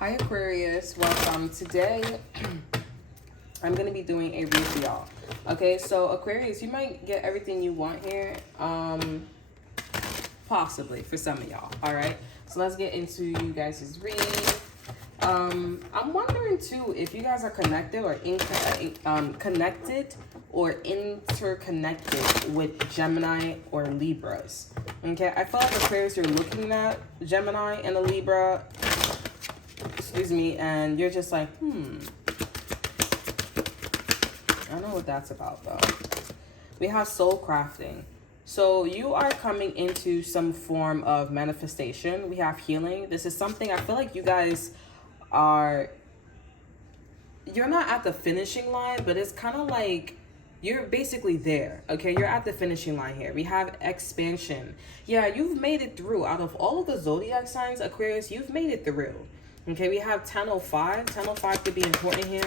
Hi Aquarius, welcome. Today I'm going to be doing a read for y'all. Okay, so Aquarius, you might get everything you want here. Possibly for some of y'all. All right, so let's get into you guys' read. I'm wondering too if you guys are connected or connected or interconnected with Gemini or Libras. Okay, I feel like Aquarius, you're looking at Gemini and a Libra, excuse me, and you're just like, I don't know what that's about though. We have soul crafting. So you are coming into some form of manifestation. We have healing. This is something I feel like you guys you're not at the finishing line, but it's kind of like you're basically there. Okay, you're at the finishing line here. We have expansion. Yeah, you've made it through. Out of all of the zodiac signs, Aquarius, you've made it through. Okay, we have 1005. 1005 could be important here.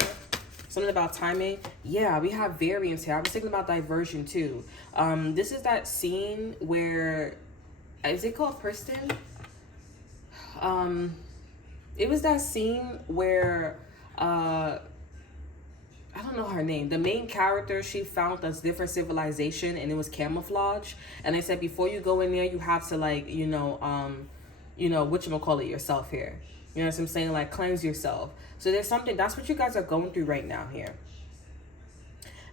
Something about timing. Yeah, we have variance here. I was thinking about diversion too. This is that scene where, is it called Kristen? It was that scene where, I don't know her name. The main character, she found this different civilization and it was camouflage. And they said, before you go in there, you have to like, whatchamacallit yourself here. You know what I'm saying? Like cleanse yourself. So there's something, that's what you guys are going through right now here.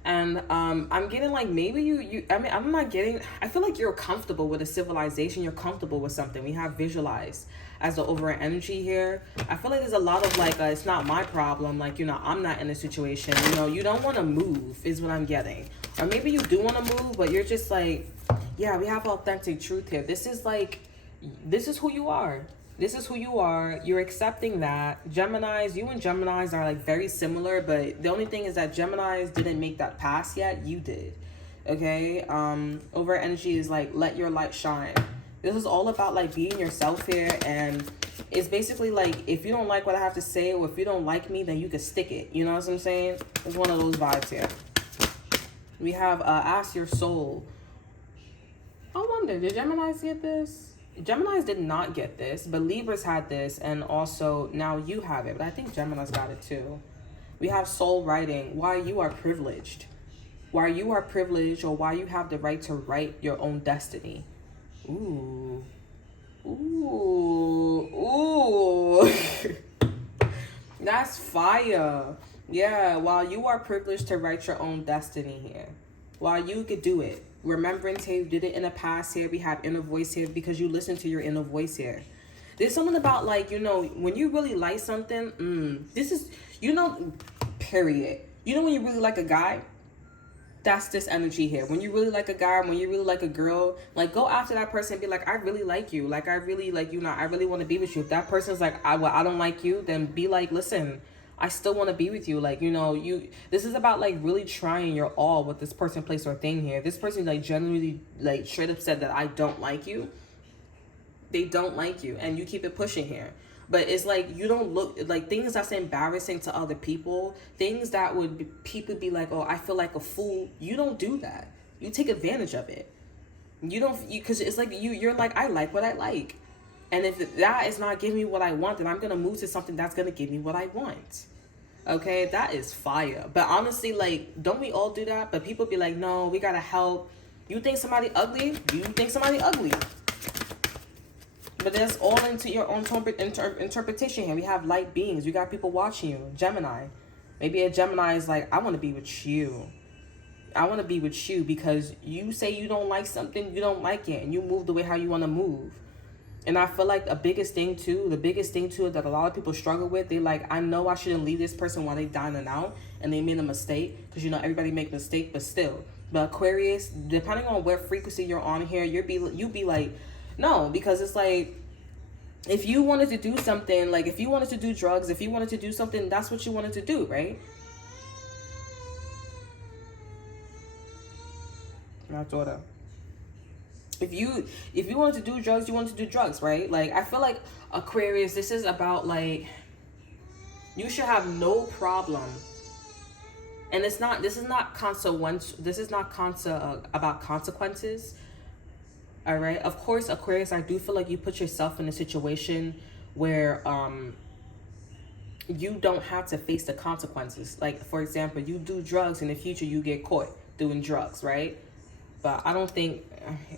And I'm getting like, maybe I feel like you're comfortable with a civilization. You're comfortable with something. We have visualized as the overall energy here. I feel like there's a lot of like, it's not my problem. Like, I'm not in a situation, you don't want to move is what I'm getting. Or maybe you do want to move, but you're just like, yeah, we have authentic truth here. This is who you are. This is who you are. You're accepting that. Geminis, you and Geminis are like very similar, but the only thing is that Geminis didn't make that pass yet. You did. Okay? Over energy is like, let your light shine. This is all about like being yourself here, and it's basically like, if you don't like what I have to say, or if you don't like me, then you can stick it. You know what I'm saying? It's one of those vibes here. We have ask your soul. I wonder, did Geminis get this? Geminis did not get this, but Libras had this, and also now you have it, but I think Geminis got it too. We have soul writing, why you are privileged. Why you are privileged, or why you have the right to write your own destiny. Ooh. Ooh. Ooh. That's fire. Yeah, while you are privileged to write your own destiny here. While you could do it. Remembrance here, you did it in the past here. We have inner voice here because you listen to your inner voice here. There's something about like, when you really like something, this is, period. When you really like a guy, that's this energy here. When you really like a guy, when you really like a girl, like go after that person and be like, I really like you. Like, I really like, I really want to be with you. If that person's like, I don't like you, then be like, listen, I still want to be with you. Like, this is about like really trying your all with this person, place, or thing here. This person like genuinely like straight up said that I don't like you. They don't like you, and you keep it pushing here. But it's like, you don't look like things that's embarrassing to other people, things that people be like, oh, I feel like a fool. You don't do that. You take advantage of it. Because it's like you're like, I like what I like. And if that is not giving me what I want, then I'm going to move to something that's going to give me what I want. Okay, that is fire. But honestly, like, don't we all do that? But people be like, no, we got to help. You think somebody ugly? You think somebody ugly. But that's all into your own interpretation here. We have light beings. You got people watching you. Gemini. Maybe a Gemini is like, I want to be with you. I want to be with you because you say you don't like something, you don't like it, and you move the way how you want to move. And I feel like the biggest thing too that a lot of people struggle with, they like, I know I shouldn't leave this person while they dining out and they made a mistake, because everybody make mistakes, but still. But Aquarius, depending on what frequency you're on here, you be like, no, because it's like, if you wanted to do something, like if you wanted to do drugs, if you wanted to do something, that's what you wanted to do, right? My daughter. If you wanted to do drugs, you wanted to do drugs, right? Like, I feel like Aquarius, this is about like, you should have no problem. And this is not about consequences. All right. Of course, Aquarius, I do feel like you put yourself in a situation where you don't have to face the consequences. Like, for example, you do drugs, in the future you get caught doing drugs, right? But I don't think,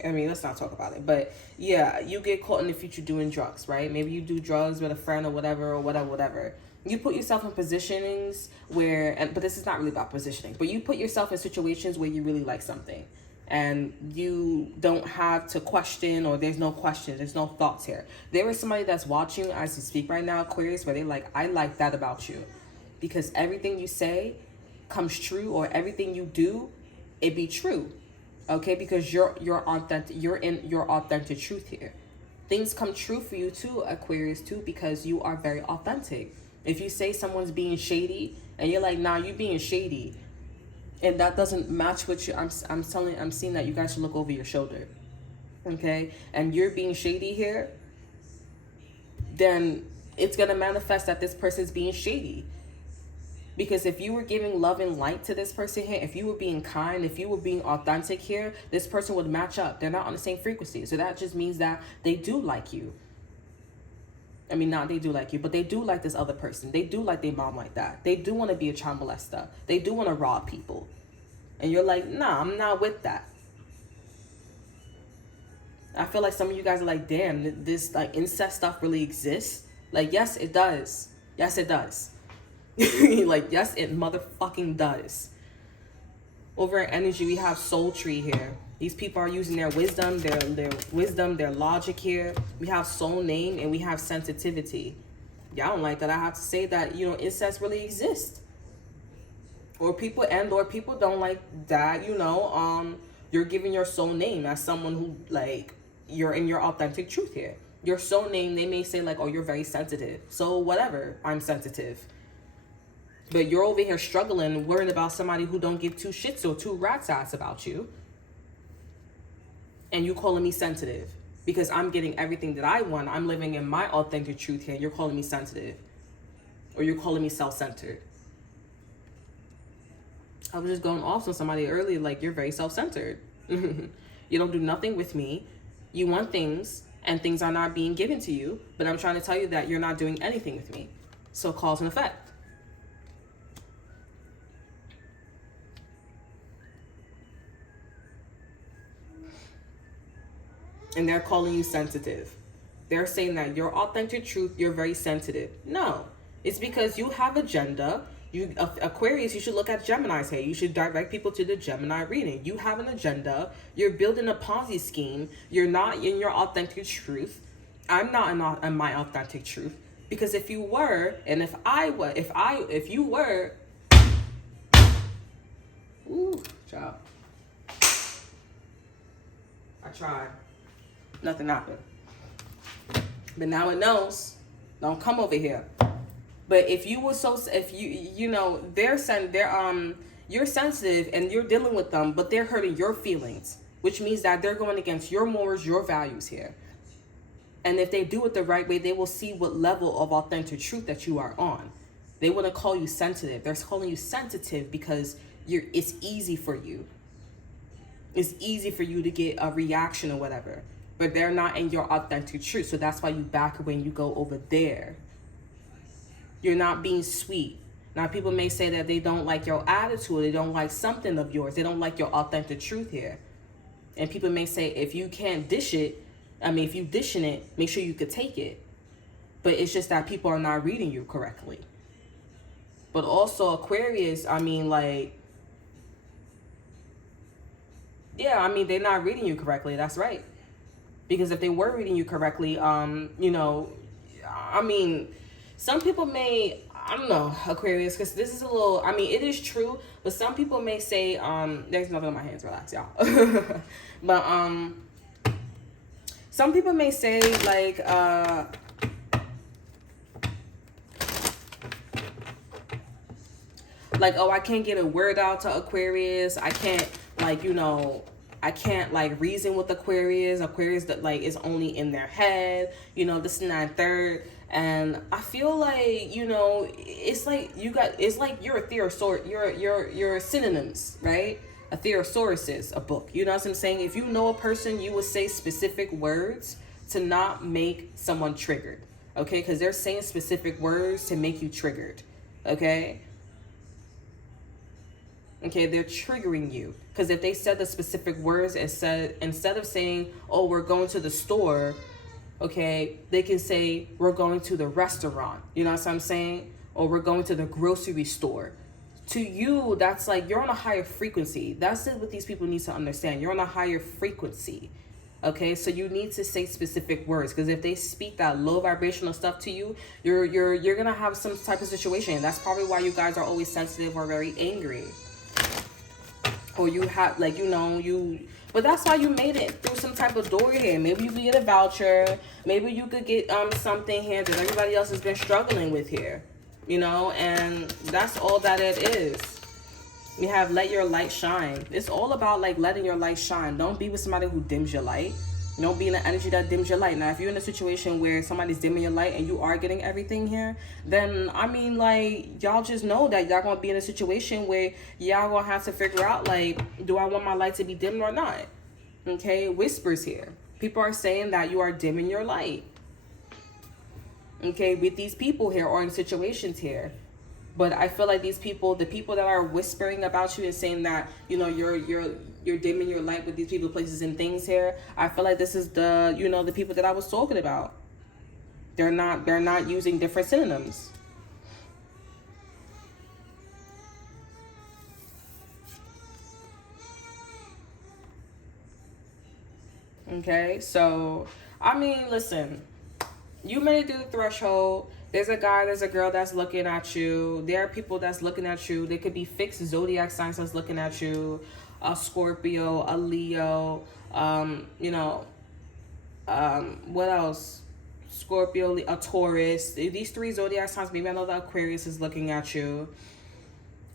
I mean, let's not talk about it. But yeah, you get caught in the future doing drugs, right? Maybe you do drugs with a friend or whatever. You put yourself in positionings where, but this is not really about positioning, but you put yourself in situations where you really like something. And you don't have to question, or there's no questions, there's no thoughts here. There is somebody that's watching as you speak right now, Aquarius, where they're like, I like that about you. Because everything you say comes true, or everything you do, it be true. Okay, because you're authentic, you're in your authentic truth here. Things come true for you too, Aquarius, too, because you are very authentic. If you say someone's being shady and you're like, nah, you being shady, and that doesn't match what you, I'm seeing that you guys should look over your shoulder. Okay, and you're being shady here, then it's gonna manifest that this person's being shady. Because if you were giving love and light to this person here, if you were being kind, if you were being authentic here, this person would match up. They're not on the same frequency. So that just means that they do like you. I mean, not they do like you, but they do like this other person. They do like their mom like that. They do want to be a child molester. They do want to rob people. And you're like, nah, I'm not with that. I feel like some of you guys are like, damn, this like incest stuff really exists. Like, yes, it does. Yes, it does. Like, yes, it motherfucking does. Over in energy, we have soul tree here. These people are using their wisdom, their logic here. We have soul name, and we have sensitivity. Y'all don't like that I have to say that, you know, incest really exists. Or people don't like that, you know, you're giving your soul name as someone who, like, you're in your authentic truth here. Your soul name, they may say like, oh, you're very sensitive. So whatever, I'm sensitive. But you're over here struggling, worrying about somebody who don't give two shits or two rat's ass about you. And you calling me sensitive. Because I'm getting everything that I want. I'm living in my authentic truth here. You're calling me sensitive. Or you're calling me self-centered. I was just going off on somebody earlier, like, you're very self-centered. You don't do nothing with me. You want things, and things are not being given to you. But I'm trying to tell you that you're not doing anything with me. So cause and effect. And they're calling you sensitive. They're saying that your authentic truth, you're very sensitive. No, it's because you have agenda. You Aquarius, you should look at Gemini's here. You should direct people to the Gemini reading. You have an agenda. You're building a Ponzi scheme. You're not in your authentic truth. I'm not in my authentic truth. Because if you were, and if you were, ooh, child. I tried. Nothing happened. But now it knows. Don't come over here. But if you were you know, you're sensitive and you're dealing with them, but they're hurting your feelings, which means that they're going against your morals, your values here. And if they do it the right way, they will see what level of authentic truth that you are on. They want to call you sensitive. They're calling you sensitive because it's easy for you. It's easy for you to get a reaction or whatever. But they're not in your authentic truth. So that's why you back away and you go over there. You're not being sweet. Now, people may say that they don't like your attitude. They don't like something of yours. They don't like your authentic truth here. And people may say, if you can't dish it, if you dishing it, make sure you could take it. But it's just that people are not reading you correctly. But also Aquarius, they're not reading you correctly. That's right. Because if they were reading you correctly, some people may, I don't know, Aquarius, because this is a little, it is true, but some people may say, there's nothing on my hands, relax, y'all. But, some people may say, oh, I can't get a word out to Aquarius. I can't, reason with Aquarius. Aquarius that is only in their head, this and that, third. And I feel like, it's like you're a thesaurus, you're synonyms, right? A thesaurus is a book. You know what I'm saying? If you know a person, you would say specific words to not make someone triggered. okay? Because they're saying specific words to make you triggered, okay? Okay, they're triggering you. Because if they said the specific words and said, instead of saying, oh, we're going to the store, okay, they can say, we're going to the restaurant. You know what I'm saying? Or we're going to the grocery store. To you, that's like, you're on a higher frequency. That's what these people need to understand. You're on a higher frequency. Okay, so you need to say specific words, because if they speak that low vibrational stuff to you, you're gonna have some type of situation. That's probably why you guys are always sensitive or very angry. Or you have, like, you know, but that's why you made it through some type of door here. Maybe you could get a voucher. Maybe you could get something here that everybody else has been struggling with here. You know, and that's all that it is. You have let your light shine. It's all about, like, letting your light shine. Don't be with somebody who dims your light. Don't be in the energy that dims your light. Now, if you're in a situation where somebody's dimming your light and you are getting everything here, then, I mean, like, y'all just know that y'all gonna be in a situation where y'all gonna have to figure out, like, do I want my light to be dimmed or not? Okay, whispers here. People are saying that you are dimming your light. Okay, with these people here or in situations here. But I feel like these people, the people that are whispering about you and saying that, you know, you're dimming your light with these people, places, and things here, I feel like this is the, you know, the people that I was talking about. They're not using different synonyms. Okay, so I mean, listen, you made it through the threshold. There's a guy, there's a girl that's looking at you. There are people that's looking at you. They could be fixed zodiac signs that's looking at you. A Scorpio, a Leo, you know, what else? Scorpio, a Taurus. These 3 zodiac signs, maybe I know the Aquarius is looking at you.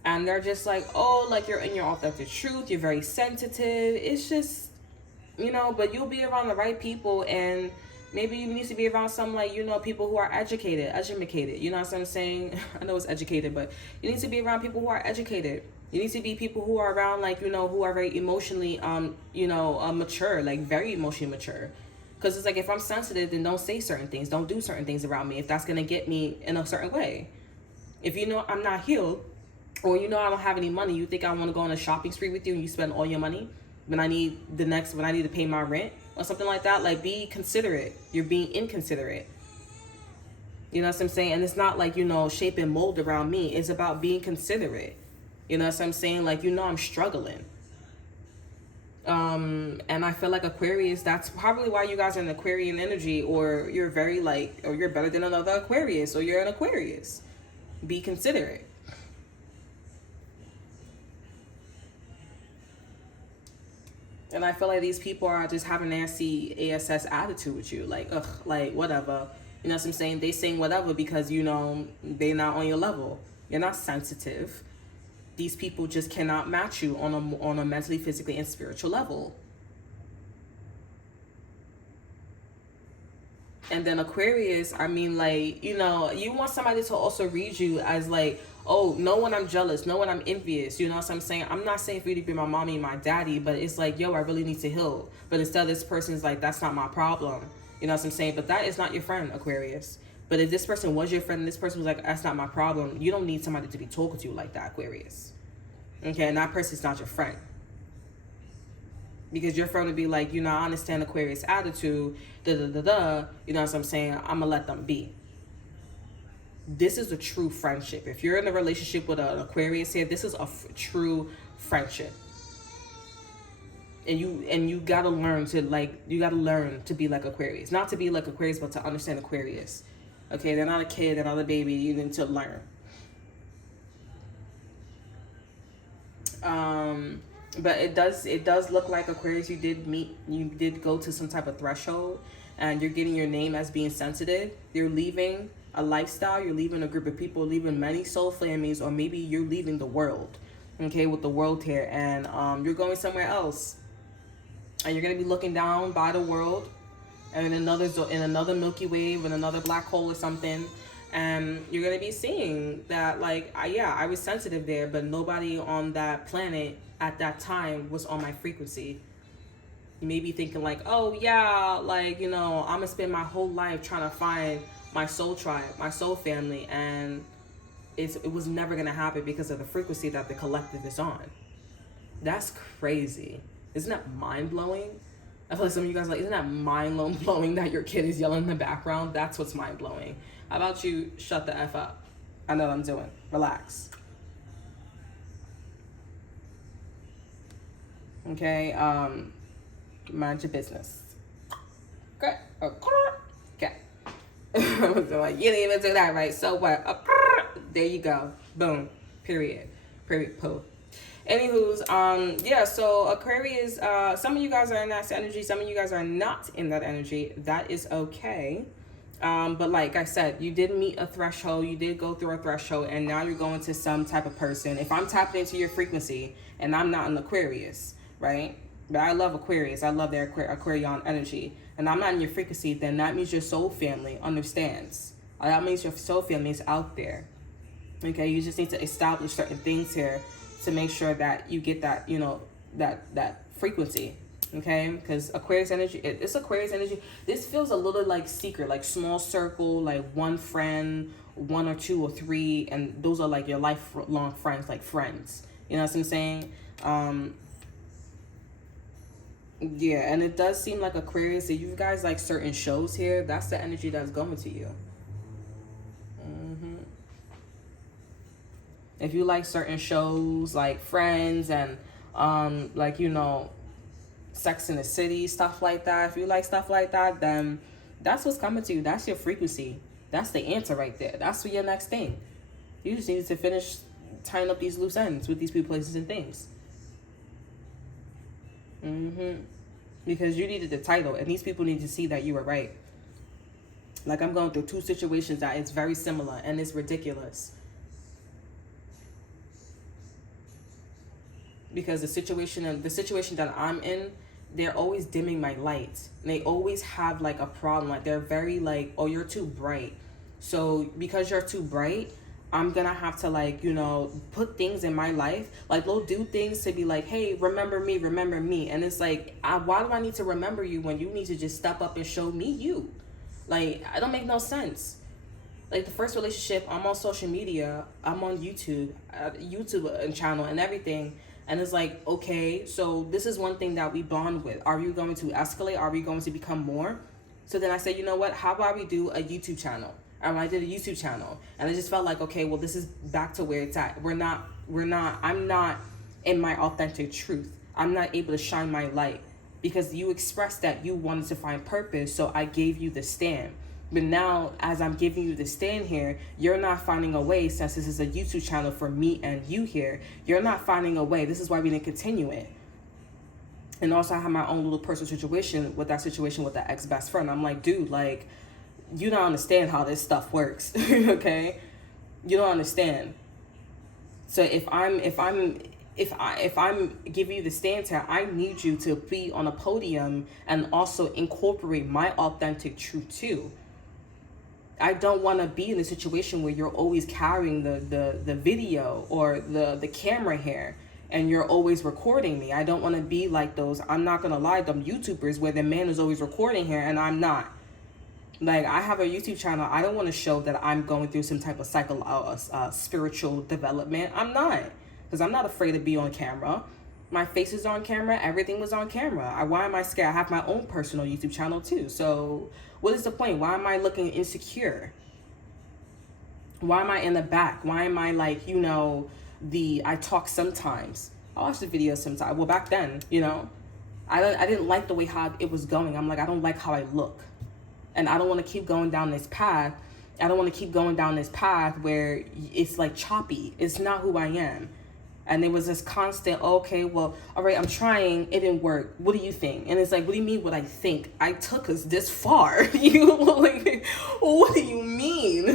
And they're just like, oh, like, you're in your authentic truth. You're very sensitive. It's just, you know, but you'll be around the right people, and maybe you need to be around some, like, you know, people who are educated. You know what I'm saying? I know it's educated, but you need to be around people who are educated. You need to be people who are around, like, you know, who are very emotionally, you know, mature, like, very emotionally mature. Because it's like, if I'm sensitive, then don't say certain things. Don't do certain things around me if that's going to get me in a certain way. If you know I'm not healed, or you know I don't have any money, you think I want to go on a shopping spree with you and you spend all your money when I need to pay my rent or something like that, like, be considerate. You're being inconsiderate. You know what I'm saying? And it's not like, you know, shape and mold around me. It's about being considerate. You know what I'm saying? Like, you know, I'm struggling. And I feel like Aquarius, that's probably why you guys are in Aquarian energy, or you're very, like, or you're better than another Aquarius, or you're an Aquarius. Be considerate. And I feel like these people are just having nasty ASS attitude with you. Like, ugh, like, whatever. You know what I'm saying? They saying whatever because, you know, they're not on your level. You're not sensitive. These people just cannot match you on a mentally, physically, and spiritual level. And then Aquarius, I mean, like, you know, you want somebody to also read you as, like, oh, no one I'm jealous, no one I'm envious. You know what I'm saying? I'm not saying for you to be my mommy and my daddy, but it's like, yo, I really need to heal. But instead, this person's like, that's not my problem. You know what I'm saying? But that is not your friend, Aquarius. But if this person was your friend and this person was like, that's not my problem, you don't need somebody to be talking to you like that, Aquarius. Okay, and that person's not your friend. Because your friend would be like, you know, I understand Aquarius attitude, da-da-da-da, you know what I'm saying? I'm going to let them be. This is a true friendship. If you're in a relationship with an Aquarius here, this is a true friendship. And you got to learn to, like, you got to learn to be like Aquarius. Not to be like Aquarius, but to understand Aquarius. Okay, they're not a kid, they're not a baby, you need to learn. But it does look like Aquarius, you did go to some type of threshold, and you're getting your name as being sensitive. You're leaving a lifestyle, you're leaving a group of people, leaving many soul families, or maybe you're leaving the world, okay, with the world here, and you're going somewhere else, and you're going to be looking down by the world, and in another Milky Way, in another black hole or something, and you're going to be seeing that, like, I was sensitive there, but nobody on that planet at that time was on my frequency. You may be thinking, like, oh yeah, like, you know, I'm gonna spend my whole life trying to find my soul tribe, my soul family, and it was never going to happen because of the frequency that the collective is on. That's crazy. Isn't that mind-blowing? I feel like some of you guys are like, isn't that mind-blowing that your kid is yelling in the background? That's what's mind-blowing. How about you shut the F up? I know what I'm doing. Relax. Okay, mind your business. Okay. Okay. So like, you didn't even do that right. So what? There you go. Boom. Period. Poo. Anywho's, yeah, so Aquarius, some of you guys are in that energy, some of you guys are not in that energy. That is okay. But like I said, you did meet a threshold, you did go through a threshold, and now you're going to some type of person. If I'm tapping into your frequency, and I'm not an Aquarius, right? But I love Aquarius, I love their Aquarian energy, and I'm not in your frequency, then that means your soul family understands. That means your soul family is out there. Okay, you just need to establish certain things here to make sure that you get that, you know, that frequency. Okay, because Aquarius energy, it's Aquarius energy. This feels a little like secret, like small circle, like one friend, one or two or three, and those are like your lifelong friends, like friends. You know what I'm saying? Yeah, and it does seem like Aquarius, if you guys like certain shows here, that's the energy that's going to you. If you like certain shows like Friends and like, you know, Sex in the City, stuff like that, if you like stuff like that, then that's what's coming to you. That's your frequency. That's the answer right there. That's for your next thing. You just need to finish tying up these loose ends with these people, places, and things. Because you needed the title, and these people need to see that you were right. Like, I'm going through two situations that it's very similar, and it's ridiculous. Because the situation that I'm in, they're always dimming my light. They always have like a problem. Like, they're very like, oh, you're too bright. So because you're too bright, I'm gonna have to, like, you know, put things in my life. Like, they'll do things to be like, hey, remember me, remember me. And it's like, why do I need to remember you when you need to just step up and show me you? Like, I don't make no sense. Like, the first relationship, I'm on social media, I'm on YouTube and channel and everything. And it's like, okay, so this is one thing that we bond with. Are you going to escalate? Are we going to become more? So then I said, you know what? How about we do a YouTube channel? And I did a YouTube channel. And I just felt like, okay, well, this is back to where it's at. I'm not in my authentic truth. I'm not able to shine my light. Because you expressed that you wanted to find purpose, so I gave you the stand. But now, as I'm giving you the stand here, you're not finding a way, since this is a YouTube channel for me and you here. You're not finding a way. This is why we didn't continue it. And also, I have my own little personal situation with that ex-best friend. I'm like, dude, like, you don't understand how this stuff works, okay? You don't understand. So if I'm giving you the stance here, I need you to be on a podium and also incorporate my authentic truth too. I don't want to be in a situation where you're always carrying the video or the camera here and you're always recording me. I don't want to be like those, I'm not going to lie, them YouTubers where the man is always recording here and I'm not. Like, I have a YouTube channel. I don't want to show that I'm going through some type of spiritual development. I'm not. Because I'm not afraid to be on camera. My face is on camera. Everything was on camera. Why am I scared? I have my own personal YouTube channel too. So what is the point? Why am I looking insecure? Why am I in the back? Why am I like, you know, I talk sometimes. I watch the videos sometimes. Well, back then, you know, I didn't like the way how it was going. I'm like, I don't like how I look. And I don't want to keep going down this path. I don't want to keep going down this path where it's like choppy. It's not who I am. And there was this constant, okay, well, all right, I'm trying. It didn't work. What do you think? And it's like, what do you mean what I think? I took us this far. You like, what do you mean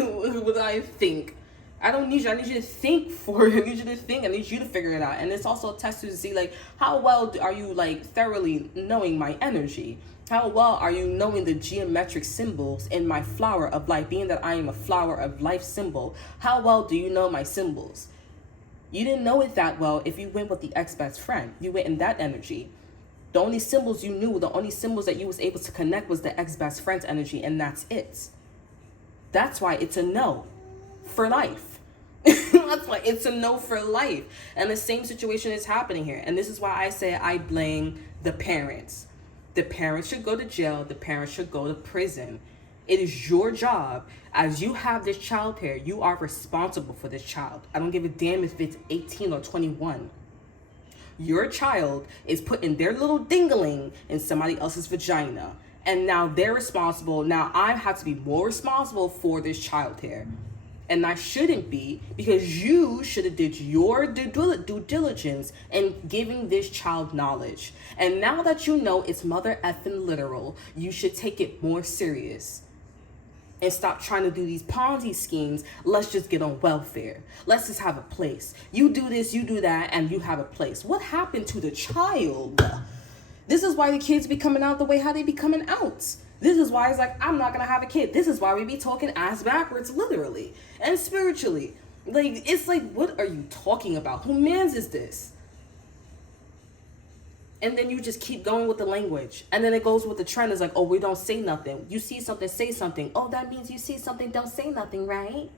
what I think? I don't need you. I need you to think for it. I need you to think. I need you to figure it out. And it's also a test to see, like, how well are you, like, thoroughly knowing my energy? How well are you knowing the geometric symbols in my flower of life, being that I am a flower of life symbol? How well do you know my symbols? You didn't know it that well if you went with the ex-best friend. You went in that energy. The only symbols you knew, the only symbols that you was able to connect was the ex-best friend's energy, and that's it. That's why it's a no for life. That's why it's a no for life. And the same situation is happening here. And this is why I say I blame the parents. The parents should go to jail. The parents should go to prison. It is your job. As you have this child here, you are responsible for this child. I don't give a damn if it's 18 or 21. Your child is putting their little dingling in somebody else's vagina. And now they're responsible. Now I have to be more responsible for this child here. And I shouldn't be, because you should have did your due diligence in giving this child knowledge. And now that you know it's mother effing literal, you should take it more serious. And stop trying to do these Ponzi schemes. Let's just get on welfare. Let's just have a place. You do this, you do that, and you have a place. What happened to the child? This is why the kids be coming out the way how they be coming out. This is why it's like, I'm not going to have a kid. This is why we be talking ass backwards, literally and spiritually. Like, it's like, what are you talking about? Who mans is this? And then you just keep going with the language. And then it goes with the trend. It's like, oh, we don't say nothing. You see something, say something. Oh, that means you see something, don't say nothing, right?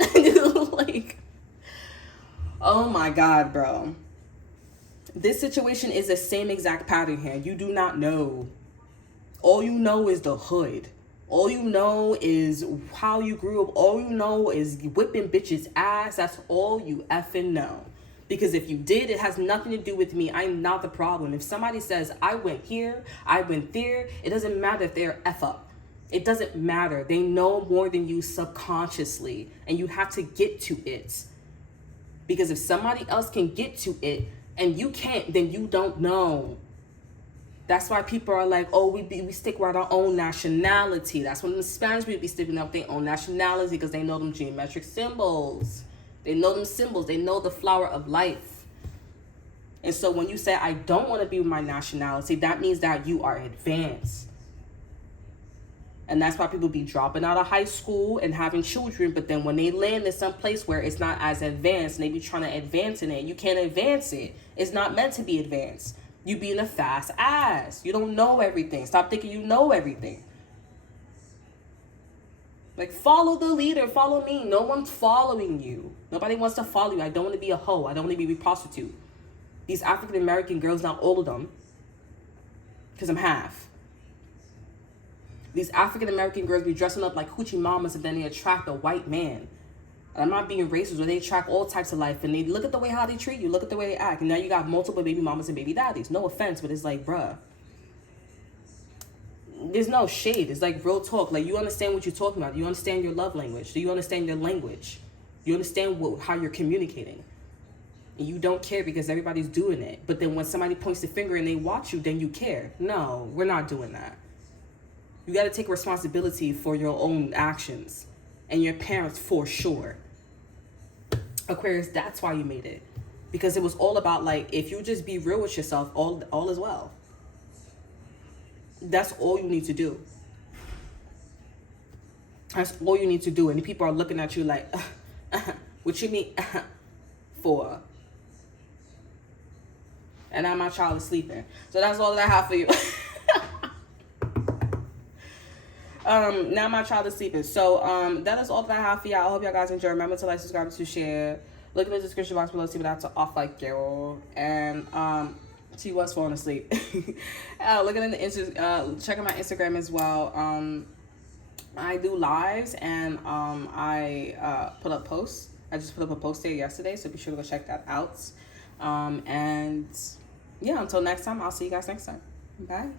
Like, oh my God, bro. This situation is the same exact pattern here. You do not know. All you know is the hood. All you know is how you grew up. All you know is whipping bitches' ass. That's all you effing know. Because if you did, it has nothing to do with me. I'm not the problem. If somebody says, I went here, I went there, it doesn't matter if they're F up. It doesn't matter. They know more than you subconsciously. And you have to get to it. Because if somebody else can get to it and you can't, then you don't know. That's why people are like, oh, we stick with our own nationality. That's when the Spanish people be sticking up their own nationality, because they know them geometric symbols. They know them symbols. They know the flower of life. And so when you say, I don't want to be with my nationality, that means that you are advanced. And that's why people be dropping out of high school and having children. But then when they land in some place where it's not as advanced, and they be trying to advance in it, you can't advance it. It's not meant to be advanced. You being a fast ass. You don't know everything. Stop thinking you know everything. Like, follow the leader. Follow me. No one's following you. Nobody wants to follow you. I don't want to be a hoe. I don't want to be a prostitute. These African American girls, not all of them, because I'm half. These African American girls be dressing up like hoochie mamas, and then they attract a white man. And I'm not being racist, but they attract all types of life. And they look at the way how they treat you. Look at the way they act. And now you got multiple baby mamas and baby daddies. No offense, but it's like, bruh. There's no shade. It's like real talk. Like, you understand what you're talking about. You understand your love language. Do you understand your language? You understand how you're communicating. And you don't care because everybody's doing it. But then when somebody points the finger and they watch you, then you care. No, we're not doing that. You got to take responsibility for your own actions. And your parents, for sure. Aquarius, that's why you made it. Because it was all about, like, if you just be real with yourself, all is well. That's all you need to do. That's all you need to do. And people are looking at you like, what you mean for? And now my child is sleeping. So that's all that I have for you. Now my child is sleeping. So that is all that I have for y'all. I hope y'all guys enjoy. Remember to like, subscribe, to share. Look in the description box below, see what I have to off like yo. And she was falling asleep. Looking in the checking my Instagram as well. I do lives, and I put up posts. I just put up a post there yesterday, so be sure to go check that out. And yeah, until next time, I'll see you guys next time. Bye.